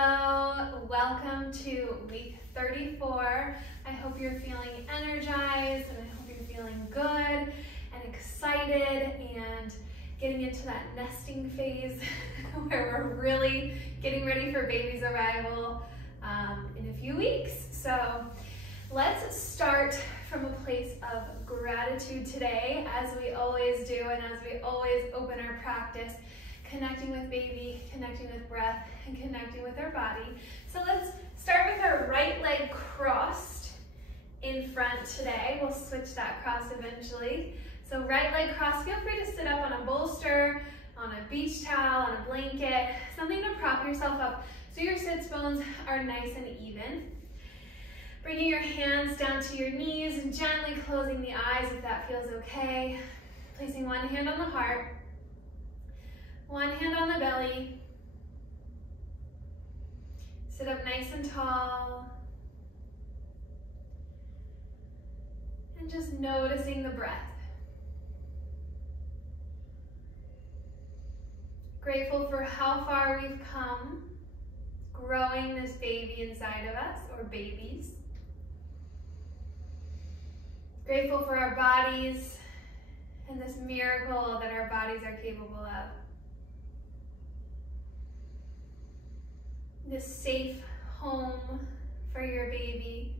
Hello, welcome to week 34. I hope you're feeling energized and I hope you're feeling good and excited and getting into that nesting phase where we're really getting ready for baby's arrival in a few weeks. So let's start from a place of gratitude today, as we always do and as we always open our practice, connecting with baby, connecting with breath, and connecting with our body. So let's start with our right leg crossed in front today. We'll switch that cross eventually. So right leg crossed, feel free to sit up on a bolster, on a beach towel, on a blanket, something to prop yourself up so your sits bones are nice and even. Bringing your hands down to your knees and gently closing the eyes if that feels okay. Placing one hand on the heart, one hand on the belly. Sit up nice and tall. And just noticing the breath. Grateful for how far we've come, growing this baby inside of us, or babies. Grateful for our bodies and this miracle that our bodies are capable of. This safe home for your baby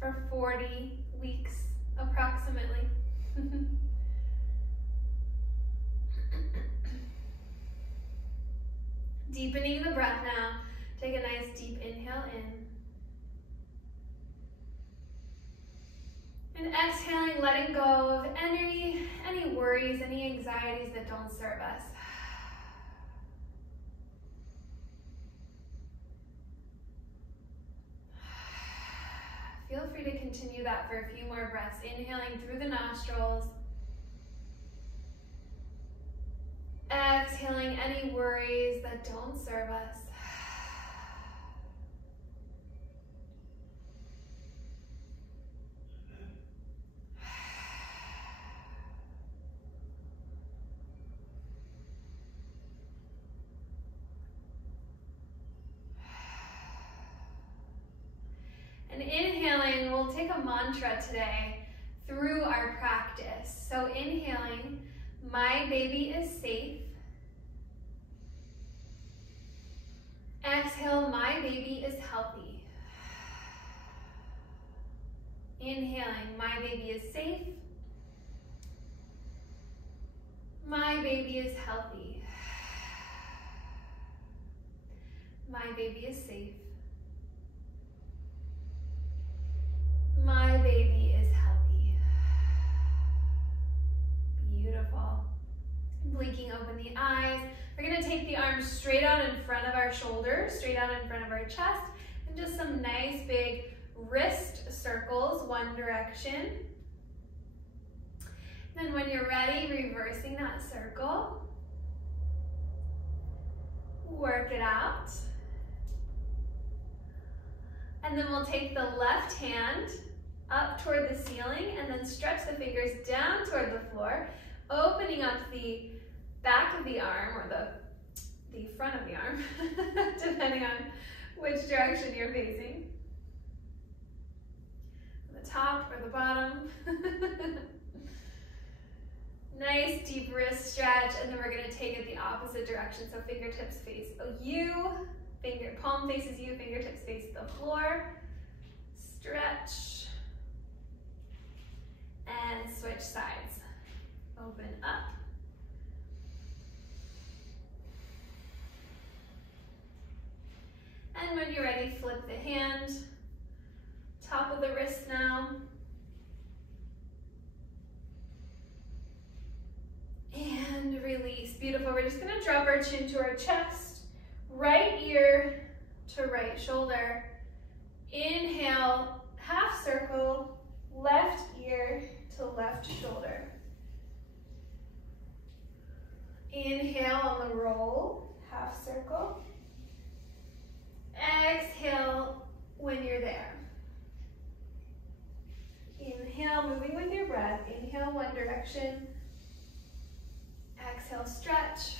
for 40 weeks approximately. Deepening the breath now. Take a nice deep inhale in. And exhaling, letting go of any worries, any anxieties that don't serve us. Feel free to continue that for a few more breaths, inhaling through the nostrils. Exhaling any worries that don't serve us. And inhaling, we'll take a mantra today through our practice. So inhaling, my baby is safe. Exhale, my baby is healthy. Inhaling, my baby is safe. My baby is healthy. My baby is safe. My baby is healthy. Beautiful. Blinking open the eyes. We're going to take the arms straight out in front of our shoulders, straight out in front of our chest, and just some nice big wrist circles, one direction. Then when you're ready, reversing that circle. Work it out. And then we'll take the left hand up toward the ceiling and then stretch the fingers down toward the floor, opening up the back of the arm or the front of the arm, depending on which direction you're facing. The top or the bottom. Nice deep wrist stretch, and then we're going to take it the opposite direction. So fingertips face you, palm faces you, fingertips face the floor. Stretch. And switch sides. Open up. And when you're ready, flip the hand. Top of the wrist now. And release. Beautiful. We're just going to drop our chin to our chest. Right ear to right shoulder. Inhale, half circle. Left ear to left shoulder. Inhale on the roll, half circle. Exhale when you're there. Inhale, moving with your breath. Inhale, one direction. Exhale, stretch.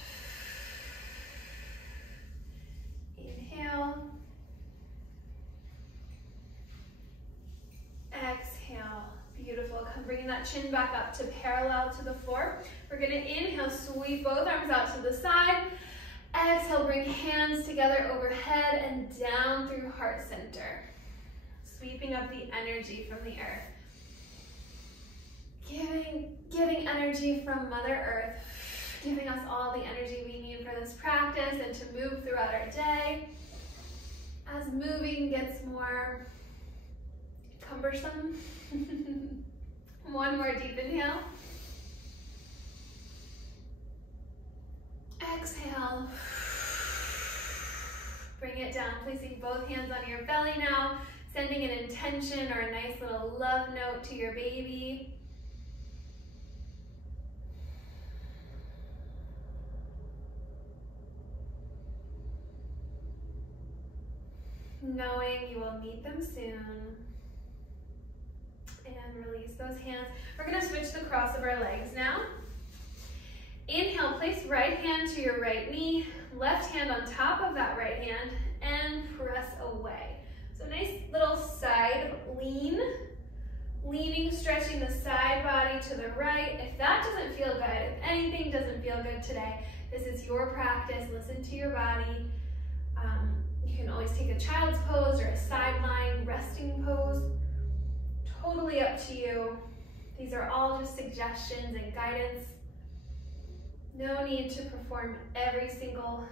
Inhale. bringing that chin back up to parallel to the floor. We're gonna inhale, sweep both arms out to the side. Exhale, bring hands together overhead and down through heart center. Sweeping up the energy from the earth. Getting energy from Mother Earth, giving us all the energy we need for this practice and to move throughout our day. As moving gets more cumbersome. One more deep inhale. Exhale. Bring it down, placing both hands on your belly now, sending an intention or a nice little love note to your baby. Knowing you will meet them soon. And release those hands. We're going to switch the cross of our legs now. Inhale, place right hand to your right knee, left hand on top of that right hand, and press away. So nice little side lean. Leaning, stretching the side body to the right. If that doesn't feel good, if anything doesn't feel good today, this is your practice. Listen to your body. You can always take a child's pose or a sideline resting pose. Totally up to you. These are all just suggestions and guidance. No need to perform every single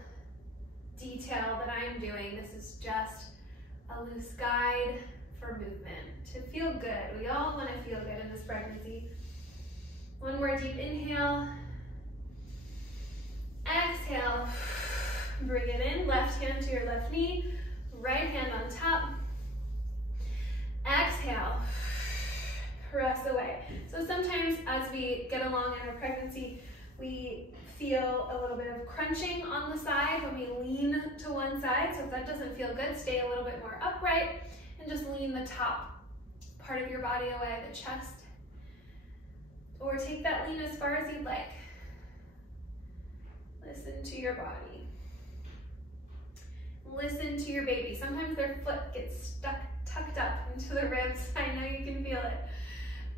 detail that I'm doing. This is just a loose guide for movement to feel good. We all want to feel good in this pregnancy. One more deep inhale. Exhale. Bring it in, left hand to your left knee, right hand on top. Exhale, press away. So sometimes as we get along in our pregnancy, we feel a little bit of crunching on the side when we lean to one side. So if that doesn't feel good, stay a little bit more upright and just lean the top part of your body away, the chest. Or take that lean as far as you'd like. Listen to your body. Listen to your baby. Sometimes their foot gets tucked up into the ribs. I know you can feel it.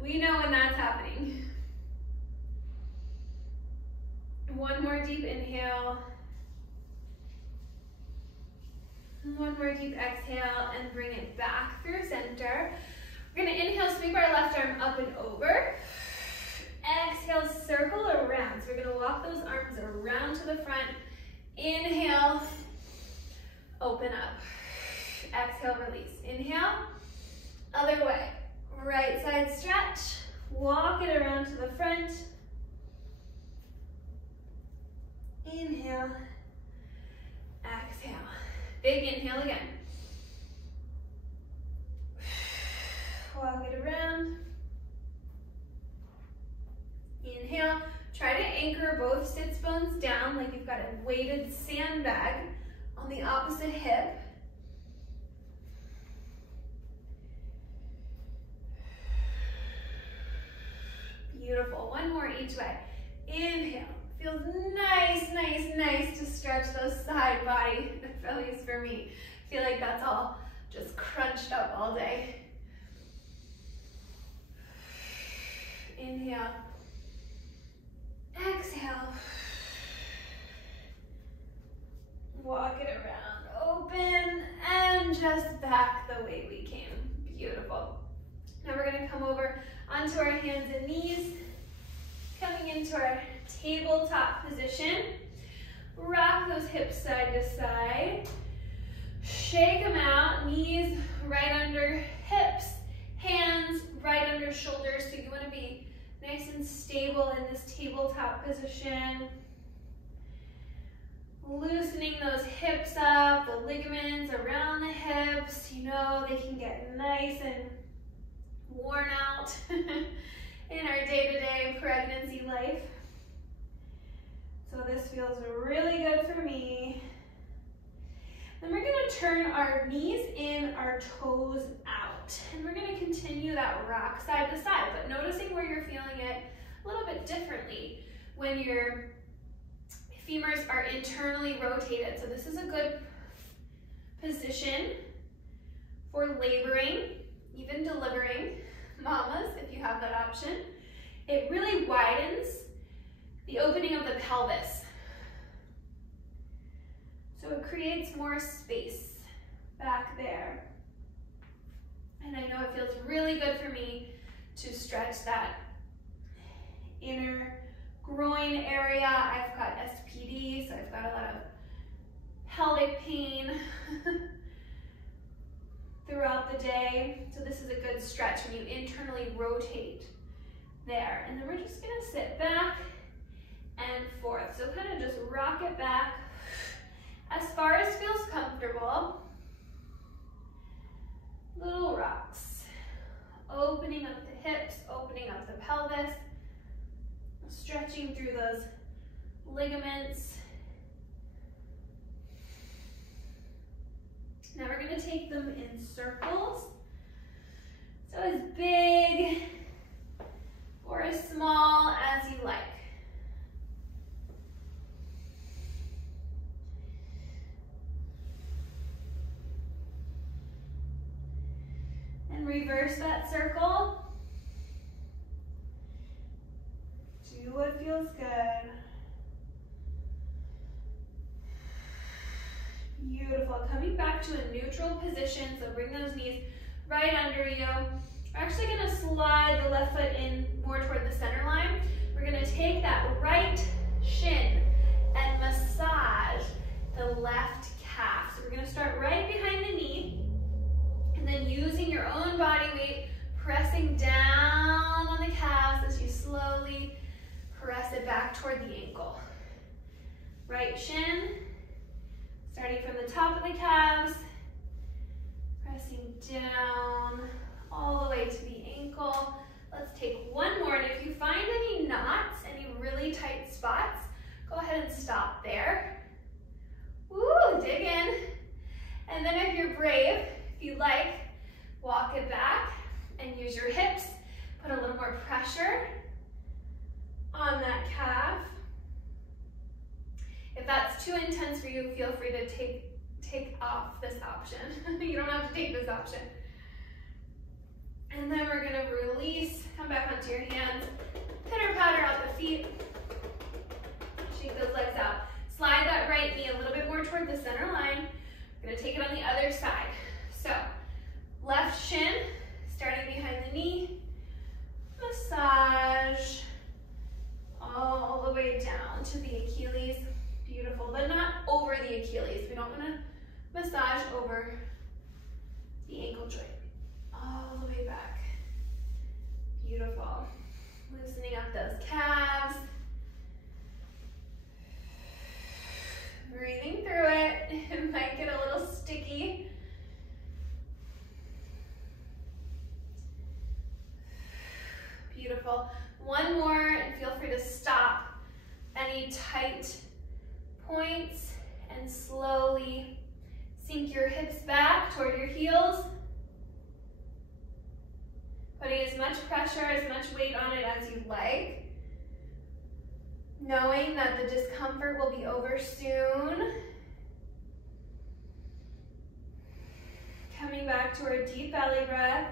We know when that's happening. One more deep inhale. One more deep exhale and bring it back through center. We're gonna inhale, sweep our left arm up and over. Exhale, circle around. So we're gonna walk those arms around to the front. Inhale. Open up. Exhale, release. Inhale. Other way. Right side stretch. Walk it around to the front. Inhale. Exhale. Big inhale again. Walk it around. Inhale. Try to anchor both sits bones down like you've got a weighted sandbag on the opposite hip. Beautiful. One more each way. Inhale. Feels nice, nice, nice to stretch those side body, at least for me. I feel like that's all just crunched up all day. Inhale. Exhale. Walk it around, open, and just back the way we came. Beautiful. Now we're gonna come over onto our hands and knees, coming into our tabletop position. Rock those hips side to side. Shake them out, knees right under hips, hands right under shoulders. So you wanna be nice and stable in this tabletop position. Loosening those hips up, the ligaments around the hips, you know, they can get nice and worn out in our day-to-day pregnancy life. So this feels really good for me. Then we're gonna turn our knees in, our toes out. And we're gonna continue that rock side to side, but noticing where you're feeling it a little bit differently when your femurs are internally rotated. So this is a good position for laboring, even delivering. mamas, if you have that option. It really widens the opening of the pelvis. So it creates more space back there. And I know it feels really good for me to stretch that inner groin area. I've got SPD, so I've got a lot of pelvic pain throughout the day. So this is a good stretch when you internally rotate there. And then we're just gonna sit back and forth. So kind of just rock it back as far as feels comfortable. Little rocks. Opening up the hips, opening up the pelvis, stretching through those ligaments. Now we're going to take them in circles. So as big or as small as you like. And reverse that circle. Do what feels good. Beautiful. Coming back to a neutral position, so bring those knees right under you. We're actually going to slide the left foot in more toward the center line. We're going to take that right shin and massage the left calf. So we're going to start right behind the knee, and then using your own body weight, pressing down on the calves as you slowly press it back toward the ankle. Right shin, starting from the top of the calves, pressing down all the way to the ankle. Let's take one more, and if you find any knots, any really tight spots, go ahead and stop there. Woo, dig in. And then if you're brave, if you like, walk it back and use your hips, put a little more pressure on that calf. If that's too intense for you, feel free to take off this option. You don't have to take this option. And then we're gonna release, come back onto your hands, pitter patter out the feet, shake those legs out. Slide that right knee a little bit more toward the center line. We're gonna take it on the other side. So, left shin, starting behind the knee, massage all the way down to the Achilles. Beautiful, but not over the Achilles. We don't want to massage over the ankle joint. All the way back. Beautiful. Loosening up those calves. Breathing through it. It might get a little sticky. Beautiful. One more, and feel free to stop any tight points and slowly sink your hips back toward your heels. Putting as much pressure, as much weight on it as you like. Knowing that the discomfort will be over soon. Coming back to our deep belly breath.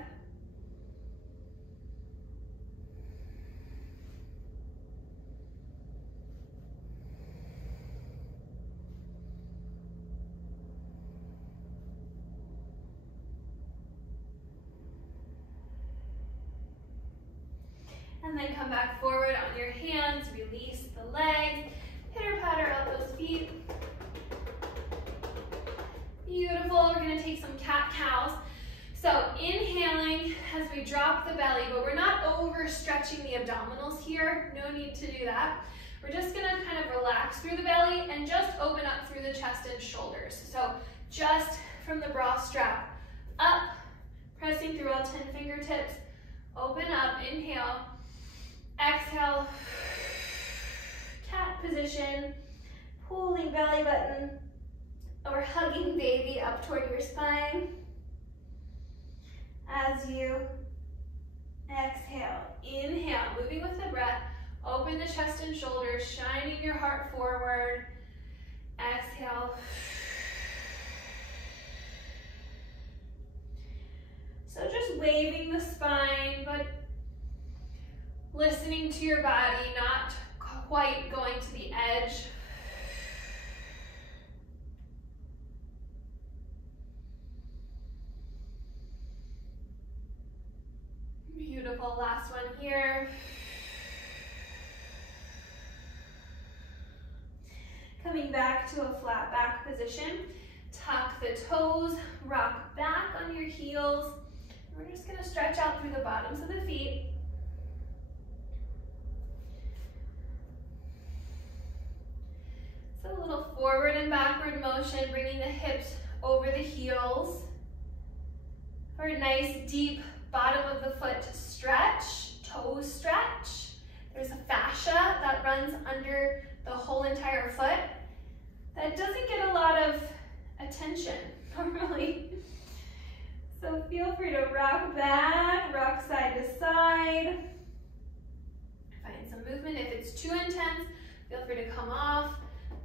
And then come back forward on your hands, release the legs, pitter patter out those feet. Beautiful, we're gonna take some cat-cows. So inhaling as we drop the belly, but we're not overstretching the abdominals here, no need to do that. We're just gonna kind of relax through the belly and just open up through the chest and shoulders. So just from the bra strap up, pressing through all 10 fingertips, open up, inhale. Exhale, cat position, pulling belly button or hugging baby up toward your spine. As you exhale, inhale, moving with the breath, open the chest and shoulders, shining your heart forward. Exhale. So just waving the spine, but listening to your body, not quite going to the edge. Beautiful, last one here. Coming back to a flat back position. Tuck the toes, rock back on your heels. We're just gonna stretch out through the bottoms of the feet. So a little forward and backward motion, bringing the hips over the heels. For a nice deep bottom of the foot stretch, toe stretch. There's a fascia that runs under the whole entire foot that doesn't get a lot of attention normally. So feel free to rock back, rock side to side. Find some movement. If it's too intense, feel free to come off,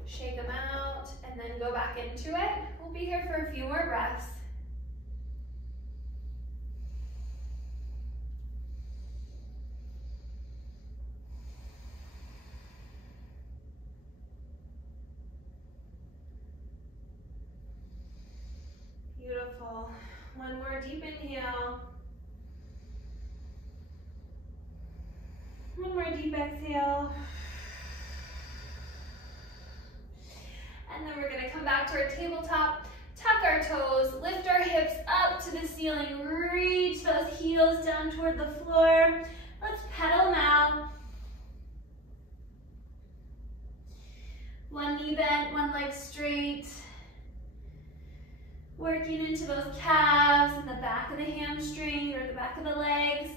shake them out, and then go back into it. We'll be here for a few more breaths. Beautiful. One more deep inhale. One more deep exhale. And then we're going to come back to our tabletop, tuck our toes, lift our hips up to the ceiling, reach those heels down toward the floor. Let's pedal now. One knee bent, one leg straight. Working into those calves and the back of the hamstring or the back of the legs.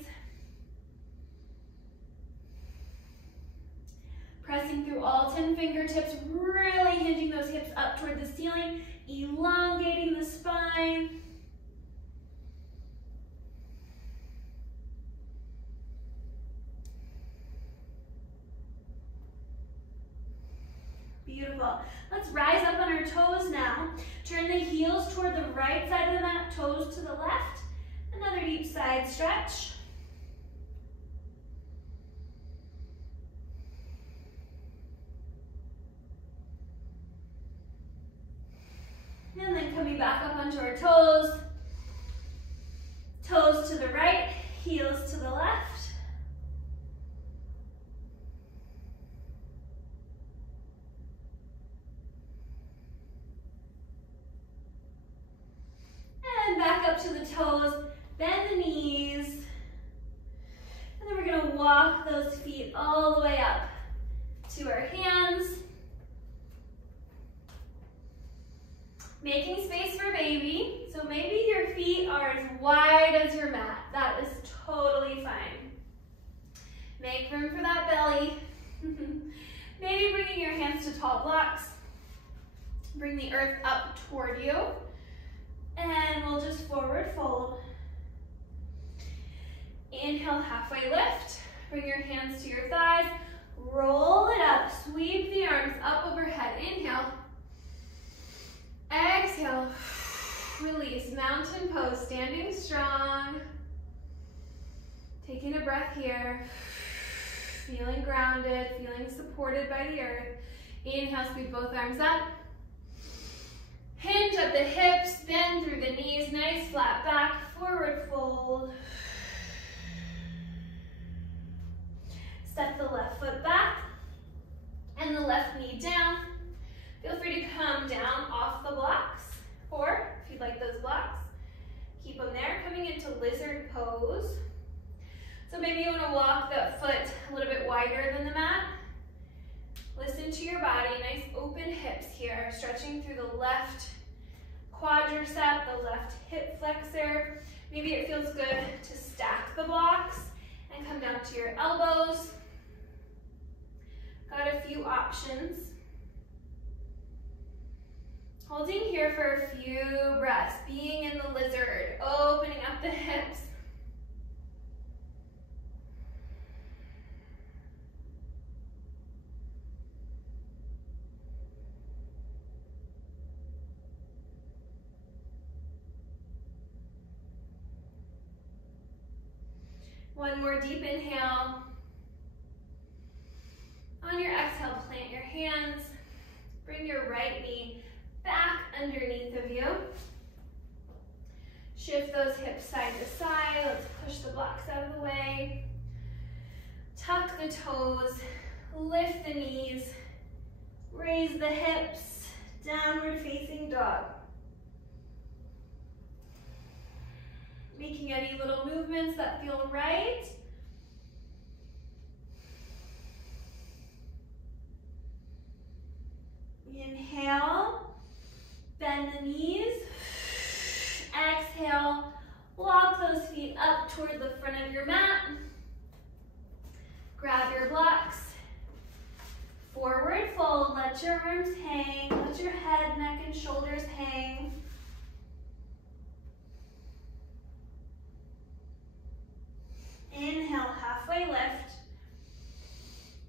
Pressing through all 10 fingertips, really hinging those hips up toward the ceiling, elongating the spine. Beautiful. Let's rise up on our toes now. Turn the heels toward the right side of the mat, toes to the left. Another deep side stretch. And then coming back up onto our toes. Toes to the right, heels to the left. Back up to the toes, bend the knees, and then we're going to walk those feet all the way up to our hands. Making space for baby, so maybe your feet are as wide as your mat. That is totally fine. Make room for that belly. Maybe bringing your hands to tall blocks. Bring the earth up toward you. And we'll just forward fold. Inhale, halfway lift. Bring your hands to your thighs. Roll it up. Sweep the arms up overhead. Inhale. Exhale. Release. Mountain pose. Standing strong. Taking a breath here. Feeling grounded. Feeling supported by the earth. Inhale, sweep both arms up. Hinge at the hips, bend through the knees, nice flat back, forward fold. Step the left foot back and the left knee down. Feel free to come down off the blocks, or if you'd like those blocks, keep them there. Coming into lizard pose. So maybe you want to walk that foot a little bit wider than the mat. Listen to your body, nice open hips here, stretching through the left quadricep, the left hip flexor. Maybe it feels good to stack the blocks and come down to your elbows. Got a few options. Holding here for a few breaths, being in the lizard, opening up the hips. One more deep inhale. On your exhale, plant your hands. Bring your right knee back underneath of you. Shift those hips side to side. Let's push the blocks out of the way. Tuck the toes, lift the knees, raise the hips, downward facing dog. Making any little movements that feel right. Inhale, bend the knees. Exhale, walk those feet up toward the front of your mat. Grab your blocks. Forward fold, let your arms hang, let your head, neck, and shoulders hang. Inhale, halfway lift.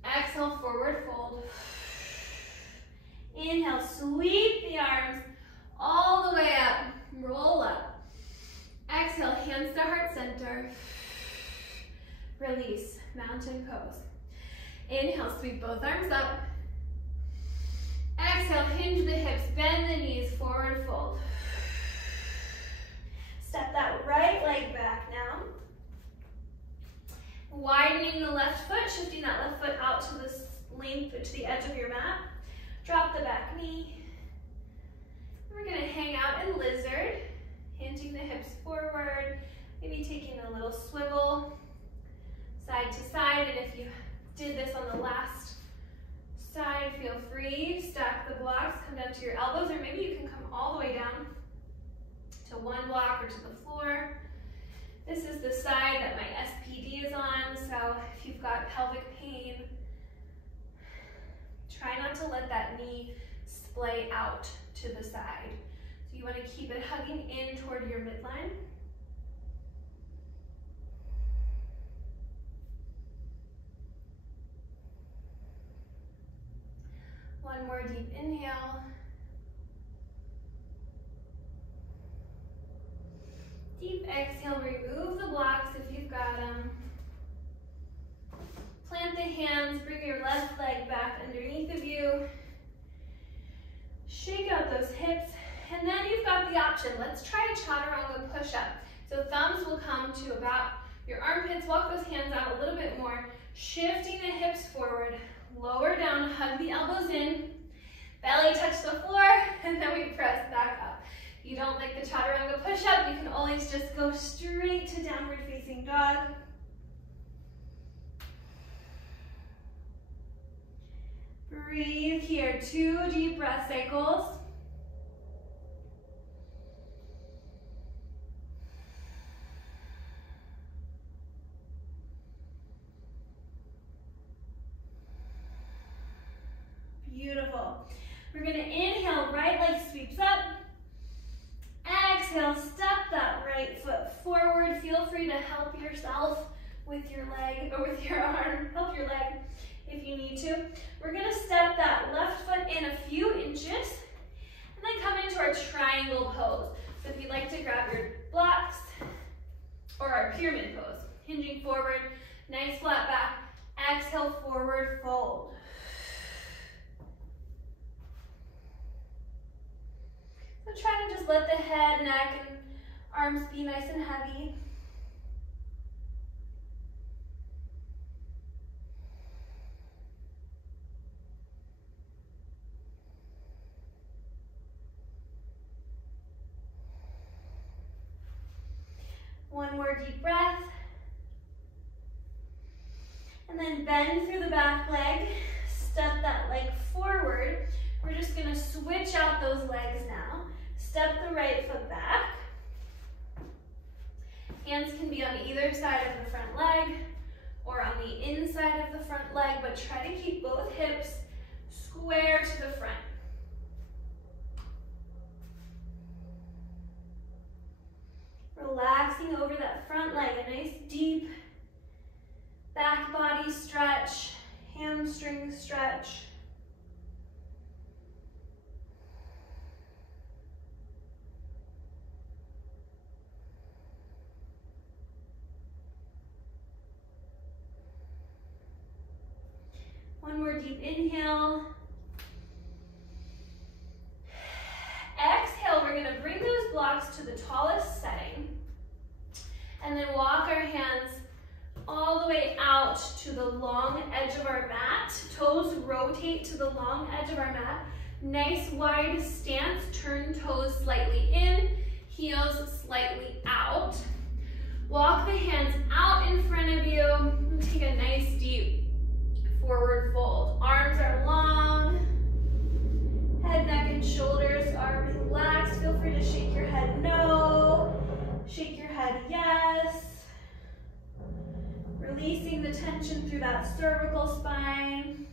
Exhale, forward fold. Inhale, sweep the arms all the way up, roll up. Exhale, hands to heart center. Release, mountain pose. Inhale, sweep both arms up. Exhale, hinge the hips, bend the knees, forward fold. Step that right leg back now. Widening the left foot, shifting that left foot out to the length, to the edge of your mat. Drop the back knee. We're gonna hang out in lizard, hinting the hips forward, maybe taking a little swivel side to side, and if you did this on the last side, feel free, stack the blocks, come down to your elbows, or maybe you can come all the way down to one block or to the floor. This is the side that my SPD is on, so if you've got pelvic pain, try not to let that knee splay out to the side. So you want to keep it hugging in toward your midline. One more deep inhale. Deep exhale, remove the blocks if you've got them. Plant the hands, bring your left leg back underneath of you. Shake out those hips, and then you've got the option. Let's try a chaturanga push-up. So thumbs will come to about your armpits, walk those hands out a little bit more, shifting the hips forward, lower down, hug the elbows in, belly touch the floor, and then we press back up. If you don't like the chaturanga push-up, you can always just go straight to downward facing dog. Breathe here, 2 deep breath cycles. Beautiful. We're gonna inhale, right leg sweeps up. Exhale, step that right foot forward. Feel free to help yourself with your leg, or with your arm, help your leg if you need to. We're gonna step that left foot in a few inches, and then come into our triangle pose. So if you'd like to grab your blocks, or our pyramid pose, hinging forward, nice flat back, exhale, forward fold. So try to just let the head, neck, and arms be nice and heavy. One more deep breath. And then bend through the back leg, step that leg forward. We're just gonna switch out those legs now. Step the right foot back. Hands can be on either side of the front leg or on the inside of the front leg, but try to keep both hips square to the front. Relaxing over that front leg, a nice deep back body stretch, hamstring stretch. One more deep inhale. Exhale, we're gonna bring those blocks to the tallest setting. And then walk our hands all the way out to the long edge of our mat. Toes rotate to the long edge of our mat. Nice wide stance, turn toes slightly in, heels slightly out. Walk the hands out in front of you and take a nice deep forward fold. Arms are long, head, neck, and shoulders are relaxed. Feel free to shake your head no, shake your head yes. Releasing the tension through that cervical spine.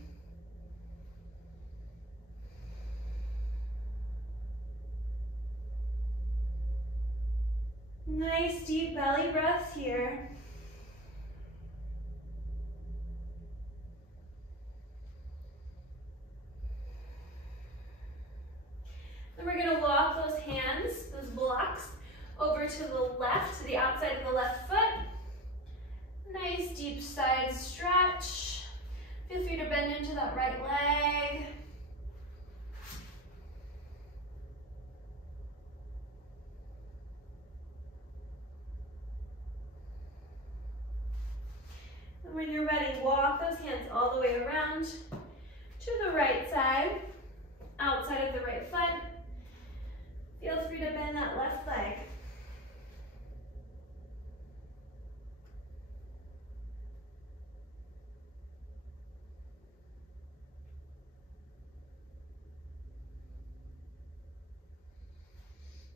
Nice deep belly breaths here. Then we're going to walk those hands, those blocks, over to the left, to the outside of the left foot. Nice deep side stretch. Feel free to bend into that right leg. And when you're ready, walk those hands all the way around to the right side, outside of the right foot. Feel free to bend that left leg.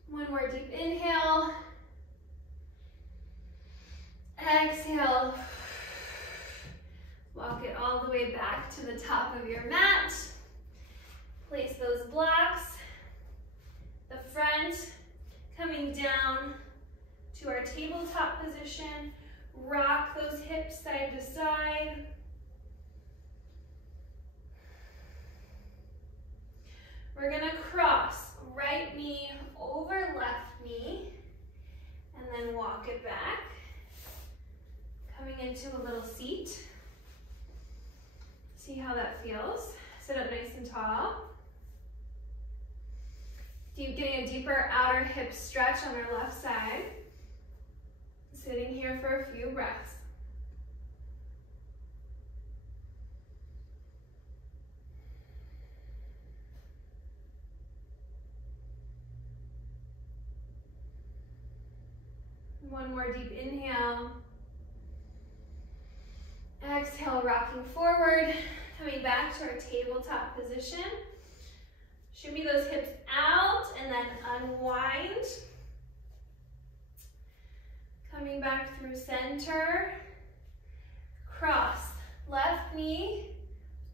One more deep inhale. Exhale. Walk it all the way back to the top of your mat. Place those blocks. The front coming down to our tabletop position. Rock those hips side to side. We're gonna cross right knee over left knee and then walk it back. Coming into a little seat. See how that feels. Sit up nice and tall. Getting a deeper outer hip stretch on our left side. Sitting here for a few breaths. One more deep inhale. Exhale, rocking forward, coming back to our tabletop position. Shimmy those hips out and then unwind. Coming back through center. Cross left knee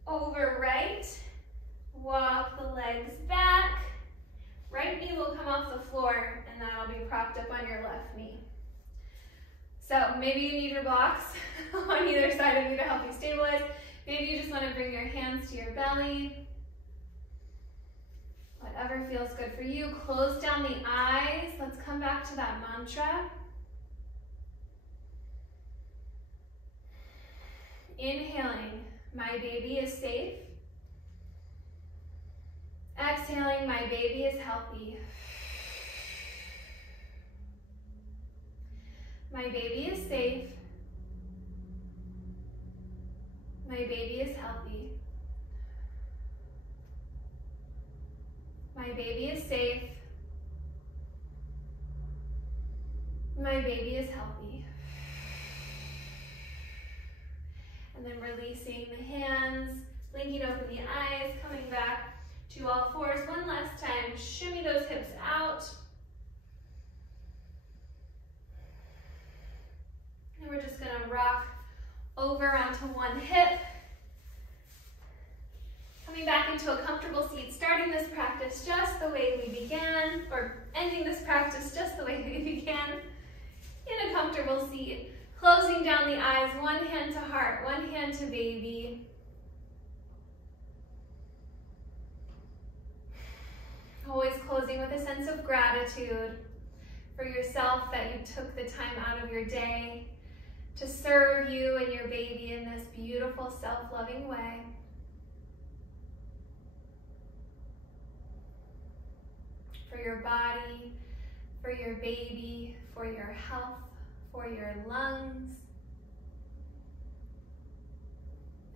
over right. Walk the legs back. Right knee will come off the floor and that'll be propped up on your left knee. So maybe you need your blocks on either side of you to help you stabilize. Maybe you just want to bring your hands to your belly. Whatever feels good for you. Close down the eyes. Let's come back to that mantra. Inhaling, my baby is safe. Exhaling, my baby is healthy. My baby is safe. My baby is healthy. My baby is safe. My baby is healthy. And then releasing the hands, blinking open the eyes, coming back to all fours. One last time, shimmy those hips out. And we're just gonna rock over onto one hip. Coming back into a comfortable seat, starting this practice just the way we began, or ending this practice just the way we began, in a comfortable seat. Closing down the eyes, one hand to heart, one hand to baby. Always closing with a sense of gratitude for yourself that you took the time out of your day to serve you and your baby in this beautiful self-loving way. for your body, for your baby, for your health, for your lungs,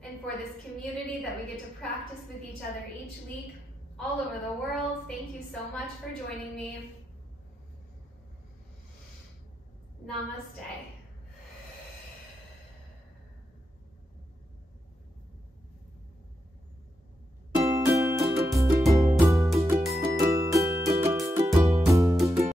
and for this community that we get to practice with each other each week all over the world. Thank you so much for joining me. Namaste.